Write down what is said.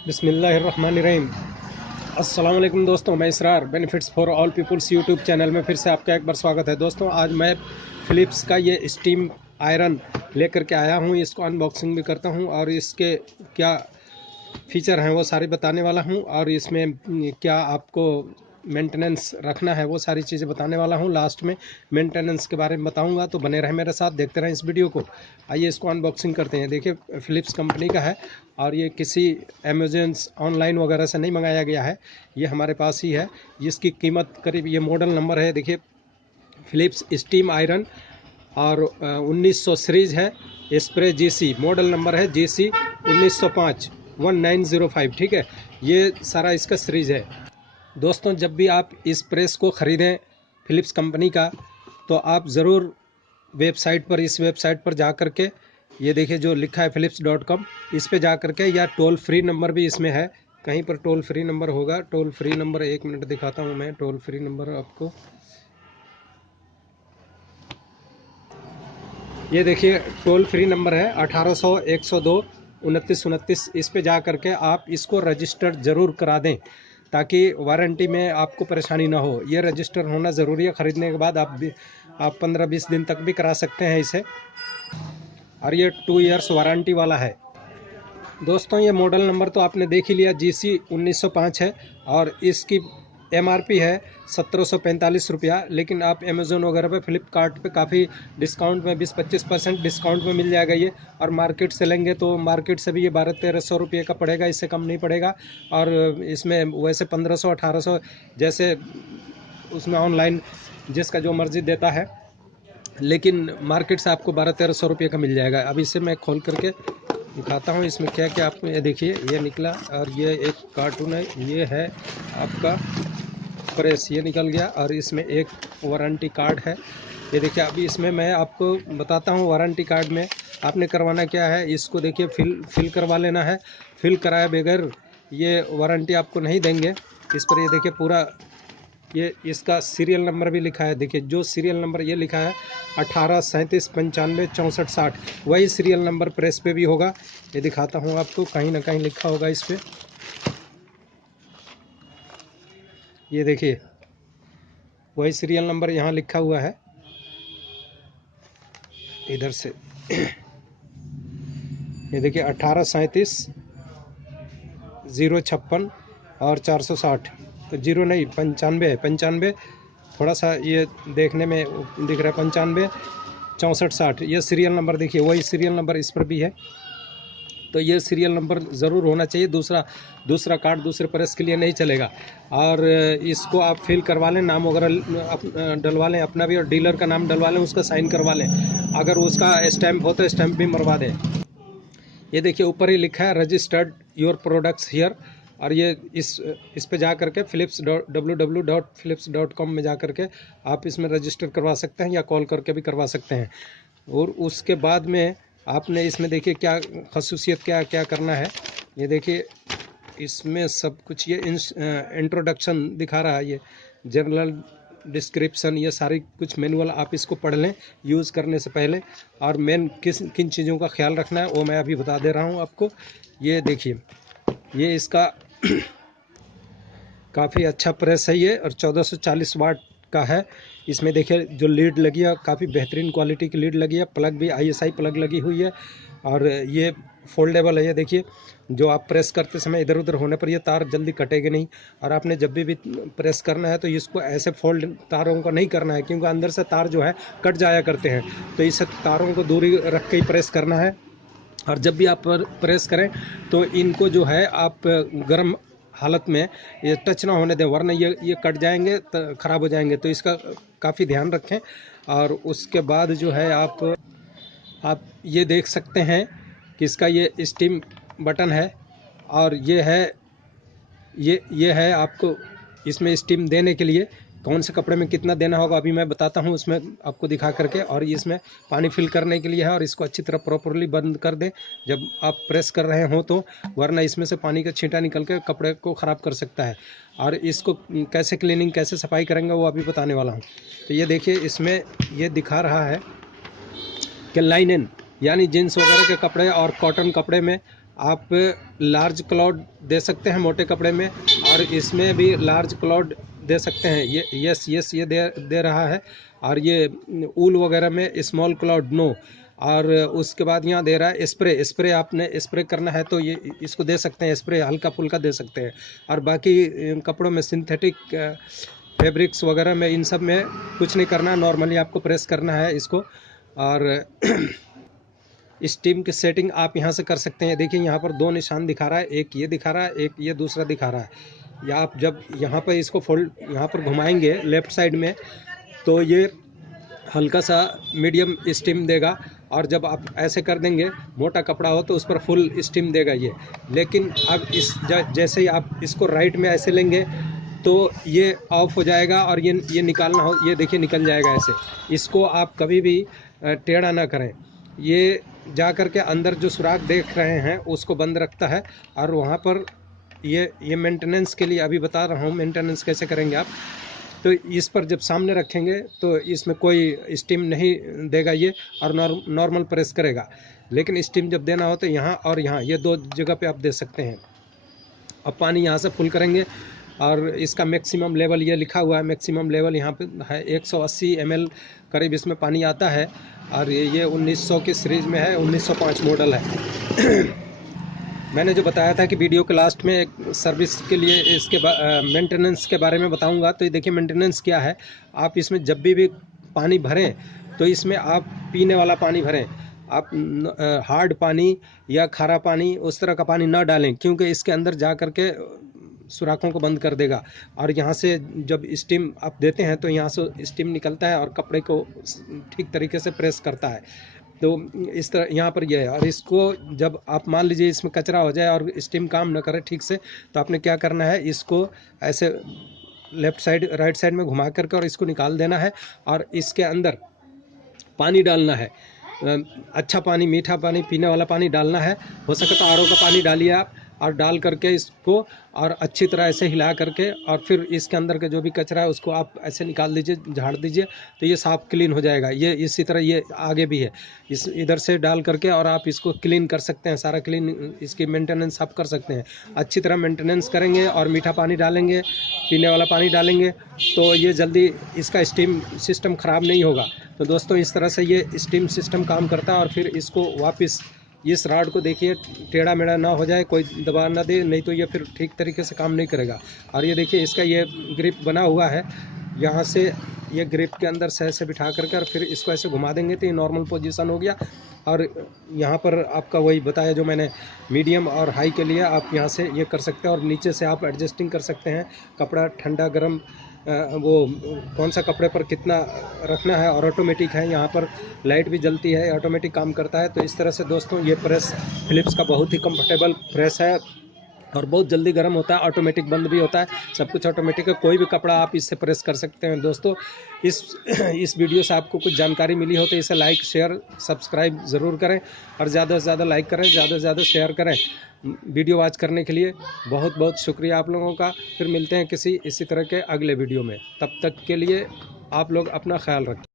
बिस्मिल्लाहिर्रहमानिर्रहीम। अस्सलाम वालेकुम दोस्तों, मैं Israr benefits for all peoples YouTube channel में फिर से आपका एक बार स्वागत है। दोस्तों आज मैं फ़िलिप्स का ये स्टीम आयरन लेकर के आया हूँ। इसको अनबॉक्सिंग भी करता हूँ और इसके क्या फीचर हैं वो सारे बताने वाला हूँ, और इसमें क्या आपको मेंटेनेंस रखना है वो सारी चीज़ें बताने वाला हूँ। लास्ट में मेंटेनेंस के बारे में बताऊँगा, तो बने रहें मेरे साथ, देखते रहें इस वीडियो को। आइए इसको अनबॉक्सिंग करते हैं। देखिए फ़िलिप्स कंपनी का है और ये किसी अमेज़न ऑनलाइन वगैरह से नहीं मंगाया गया है, ये हमारे पास ही है। इसकी कीमत करीब, ये मॉडल नंबर है देखिए, फ़िलिप्स स्टीम आयरन और 1900 सीरीज़ है। स्प्रे जीसी मॉडल नंबर है, जीसी 1905 1905, ठीक है। ये सारा इसका सीरीज़ है। दोस्तों जब भी आप इस प्रेस को ख़रीदें फ़िलिप्स कंपनी का, तो आप ज़रूर वेबसाइट पर, इस वेबसाइट पर जा कर के, ये देखिए जो लिखा है philips.com, इस पे जा कर के, या टोल फ्री नंबर भी इसमें है, कहीं पर टोल फ्री नंबर होगा। टोल फ्री नंबर 1 मिनट दिखाता हूँ मैं, टोल फ्री नंबर आपको। ये देखिए टोल फ्री नंबर है 1800 102 29 29। इस पे जा कर के आप इसको रजिस्टर ज़रूर करा दें, ताकि वारंटी में आपको परेशानी ना हो। ये रजिस्टर होना ज़रूरी है। ख़रीदने के बाद आप 15-20 दिन तक भी करा सकते हैं इसे, और ये 2 इयर्स वारंटी वाला है। दोस्तों ये मॉडल नंबर तो आपने देख ही लिया, GC 1905 है, और इसकी MRP है 1745 रुपया। लेकिन आप अमेज़ोन वगैरह पे, फ्लिपकार्ट पे काफ़ी डिस्काउंट में, 20-25% डिस्काउंट में मिल जाएगा ये। और मार्केट से लेंगे तो मार्केट से भी ये 1200-1300 रुपये का पड़ेगा, इससे कम नहीं पड़ेगा। और इसमें वैसे 1500-1800 जैसे उसमें ऑनलाइन जिसका जो मर्ज़ी देता है, लेकिन मार्केट से आपको 1200-1300 रुपये का मिल जाएगा। अब इसे मैं खोल करके दिखाता हूँ इसमें क्या क्या। आप ये देखिए, ये निकला, और ये एक कार्टून है, ये है आपका प्रेस, ये निकल गया। और इसमें एक वारंटी कार्ड है, ये देखिए। अभी इसमें मैं आपको बताता हूँ वारंटी कार्ड में आपने करवाना क्या है। इसको देखिए फिल करवा लेना है। फिल कराए बगैर ये वारंटी आपको नहीं देंगे। इस पर ये देखिए पूरा, ये इसका सीरियल नंबर भी लिखा है। देखिए जो सीरियल नंबर ये लिखा है 18 37 95 64 60, वही सीरियल नंबर प्रेस पे भी होगा। ये दिखाता हूँ आपको, कहीं ना कहीं लिखा होगा इस पे। ये देखिए वही सीरियल नंबर यहाँ लिखा हुआ है इधर से। ये देखिए 18 37 056 और 460, तो जीरो नहीं, 95 है, 95। थोड़ा सा ये देखने में दिख रहा है 95 64 60, ये सीरियल नंबर देखिए, वही सीरियल नंबर इस पर भी है। तो ये सीरियल नंबर ज़रूर होना चाहिए। दूसरा कार्ड दूसरे प्रेस के लिए नहीं चलेगा। और इसको आप फिल करवा लें, नाम वगैरह डलवा लें अपना भी, और डीलर का नाम डलवा लें, उसका साइन करवा लें। अगर उसका स्टैम्प हो तो स्टैम्प भी मरवा दें। ये देखिए ऊपर ही लिखा है रजिस्टर्ड योर प्रोडक्ट्स हियर। और ये इस पे जा करके www.philips.com में जा करके आप इसमें रजिस्टर करवा सकते हैं, या कॉल करके भी करवा सकते हैं। और उसके बाद में आपने इसमें देखिए क्या खसूसियत, क्या क्या करना है। ये देखिए इसमें सब कुछ, ये इंट्रोडक्शन दिखा रहा है, ये जनरल डिस्क्रिप्शन, ये सारी कुछ मैनुअल आप इसको पढ़ लें यूज़ करने से पहले। और मेन किन चीज़ों का ख्याल रखना है वो मैं अभी बता दे रहा हूँ आपको। ये देखिए, ये इसका काफ़ी अच्छा प्रेस है ये, और 1440 वाट का है। इसमें देखिए जो लीड लगी है, काफ़ी बेहतरीन क्वालिटी की लीड लगी है। प्लग भी ISI प्लग लगी हुई है, और ये फोल्डेबल है। ये देखिए जो आप प्रेस करते समय इधर उधर होने पर ये तार जल्दी कटेगी नहीं। और आपने जब भी प्रेस करना है तो इसको ऐसे फोल्ड तारों को नहीं करना है, क्योंकि अंदर से तार जो है कट जाया करते हैं। तो इस तारों को दूरी रख के ही प्रेस करना है। और जब भी आप प्रेस करें तो इनको जो है आप गर्म हालत में ये टच ना होने दें, वरना ये कट जाएंगे तो ख़राब हो जाएंगे। तो इसका काफ़ी ध्यान रखें। और उसके बाद जो है आप ये देख सकते हैं कि इसका ये स्टीम बटन है, और ये है आपको इसमें स्टीम देने के लिए। कौन से कपड़े में कितना देना होगा अभी मैं बताता हूँ उसमें आपको दिखा करके। और इसमें पानी फिल करने के लिए है, और इसको अच्छी तरह प्रॉपरली बंद कर दें जब आप प्रेस कर रहे हों तो, वरना इसमें से पानी का छींटा निकल के कपड़े को ख़राब कर सकता है। और इसको कैसे क्लीनिंग, कैसे सफाई करेंगे वो अभी बताने वाला हूँ। तो ये देखिए इसमें ये दिखा रहा है कि लाइनन यानी जीन्स वगैरह के कपड़े और कॉटन कपड़े में आप लार्ज क्लाउड दे सकते हैं मोटे कपड़े में, और इसमें भी लार्ज क्लाउड दे सकते हैं। ये यस ये दे रहा है, और ये ऊल वगैरह में स्मॉल क्लाउड नो। और उसके बाद यहाँ दे रहा है स्प्रे आपने स्प्रे करना है तो ये इसको दे सकते हैं, स्प्रे हल्का फुल्का दे सकते हैं। और बाकी कपड़ों में सिंथेटिक फैब्रिक्स वगैरह में इन सब में कुछ नहीं करना, नॉर्मली आपको प्रेस करना है इसको। और स्टीम की सेटिंग आप यहाँ से कर सकते हैं। देखिए यहाँ पर 2 निशान दिखा रहा है, एक ये दिखा रहा है, एक ये दूसरा दिखा रहा है। या आप जब यहाँ पर इसको फोल्ड यहाँ पर घुमाएंगे लेफ़्ट साइड में, तो ये हल्का सा मीडियम स्टीम देगा, और जब आप ऐसे कर देंगे मोटा कपड़ा हो तो उस पर फुल स्टीम देगा ये। लेकिन अब जैसे ही आप इसको राइट में ऐसे लेंगे तो ये ऑफ हो जाएगा, और ये निकालना हो, ये देखिए निकल जाएगा ऐसे। इसको आप कभी भी टेढ़ा ना करें, ये जा कर के अंदर जो सुराख देख रहे हैं उसको बंद रखता है। और वहाँ पर ये मेंटेनेंस के लिए अभी बता रहा हूँ, मेंटेनेंस कैसे करेंगे आप। तो इस पर जब सामने रखेंगे तो इसमें कोई स्टीम नहीं देगा ये, और नॉर्मल प्रेस करेगा। लेकिन स्टीम जब देना हो तो यहाँ और यहाँ, ये 2 जगह पे आप दे सकते हैं। अब पानी यहाँ से फुल करेंगे, और इसका मैक्सिमम लेवल ये लिखा हुआ है, मैक्सिमम लेवल यहाँ पे है 180 ml करीब इसमें पानी आता है। और ये 1900 की सीरीज़ में है, 1905 मॉडल है। मैंने जो बताया था कि वीडियो के लास्ट में एक सर्विस के लिए इसके मेंटेनेंस के बारे में बताऊंगा। तो ये देखिए मेंटेनेंस क्या है। आप इसमें जब भी पानी भरें तो इसमें आप पीने वाला पानी भरें, आप हार्ड पानी या खारा पानी उस तरह का पानी ना डालें, क्योंकि इसके अंदर जा कर के सुराखों को बंद कर देगा। और यहाँ से जब स्टीम आप देते हैं तो यहाँ से स्टीम निकलता है और कपड़े को ठीक तरीके से प्रेस करता है। तो इस तरह यहाँ पर यह है। और इसको जब आप मान लीजिए इसमें कचरा हो जाए और स्टीम काम न करे ठीक से, तो आपने क्या करना है, इसको ऐसे लेफ़्ट साइड राइट साइड में घुमा करके और इसको निकाल देना है, और इसके अंदर पानी डालना है। अच्छा पानी, मीठा पानी, पीने वाला पानी डालना है। हो सके तो आरओ का पानी डालिए आप, और डाल करके इसको और अच्छी तरह ऐसे हिला करके, और फिर इसके अंदर के जो भी कचरा है उसको आप ऐसे निकाल दीजिए, झाड़ दीजिए, तो ये साफ क्लीन हो जाएगा। ये इसी तरह ये आगे भी है, इस इधर से डाल करके और आप इसको क्लीन कर सकते हैं, सारा क्लीन इसकी मेंटेनेंस आप कर सकते हैं। अच्छी तरह मेंटेनेंस करेंगे और मीठा पानी डालेंगे, पीने वाला पानी डालेंगे, तो ये जल्दी इसका स्टीम सिस्टम ख़राब नहीं होगा। तो दोस्तों इस तरह से ये स्टीम सिस्टम काम करता है। और फिर इसको वापस इस रॉड को देखिए टेढ़ा मेढ़ा ना हो जाए, कोई दबा ना दे, नहीं तो ये फिर ठीक तरीके से काम नहीं करेगा। और ये देखिए इसका ये ग्रिप बना हुआ है, यहाँ से ये ग्रिप के अंदर से ऐसे बिठा करके और फिर इसको ऐसे घुमा देंगे तो ये नॉर्मल पोजीशन हो गया। और यहाँ पर आपका वही बताया जो मैंने, मीडियम और हाई के लिए आप यहाँ से ये कर सकते हैं, और नीचे से आप एडजस्टिंग कर सकते हैं कपड़ा ठंडा गर्म, वो कौन सा कपड़े पर कितना रखना है। और ऑटोमेटिक है, यहाँ पर लाइट भी जलती है, ऑटोमेटिक काम करता है। तो इस तरह से दोस्तों ये प्रेस फिलिप्स का बहुत ही कंफर्टेबल प्रेस है, और बहुत जल्दी गर्म होता है, ऑटोमेटिक बंद भी होता है, सब कुछ ऑटोमेटिक है। कोई भी कपड़ा आप इससे प्रेस कर सकते हैं। दोस्तों इस वीडियो से आपको कुछ जानकारी मिली हो तो इसे लाइक शेयर सब्सक्राइब ज़रूर करें, और ज़्यादा से ज़्यादा लाइक करें, ज़्यादा से ज़्यादा शेयर करें। वीडियो वॉच करने के लिए बहुत बहुत शुक्रिया आप लोगों का। फिर मिलते हैं किसी इसी तरह के अगले वीडियो में, तब तक के लिए आप लोग अपना ख्याल रखें।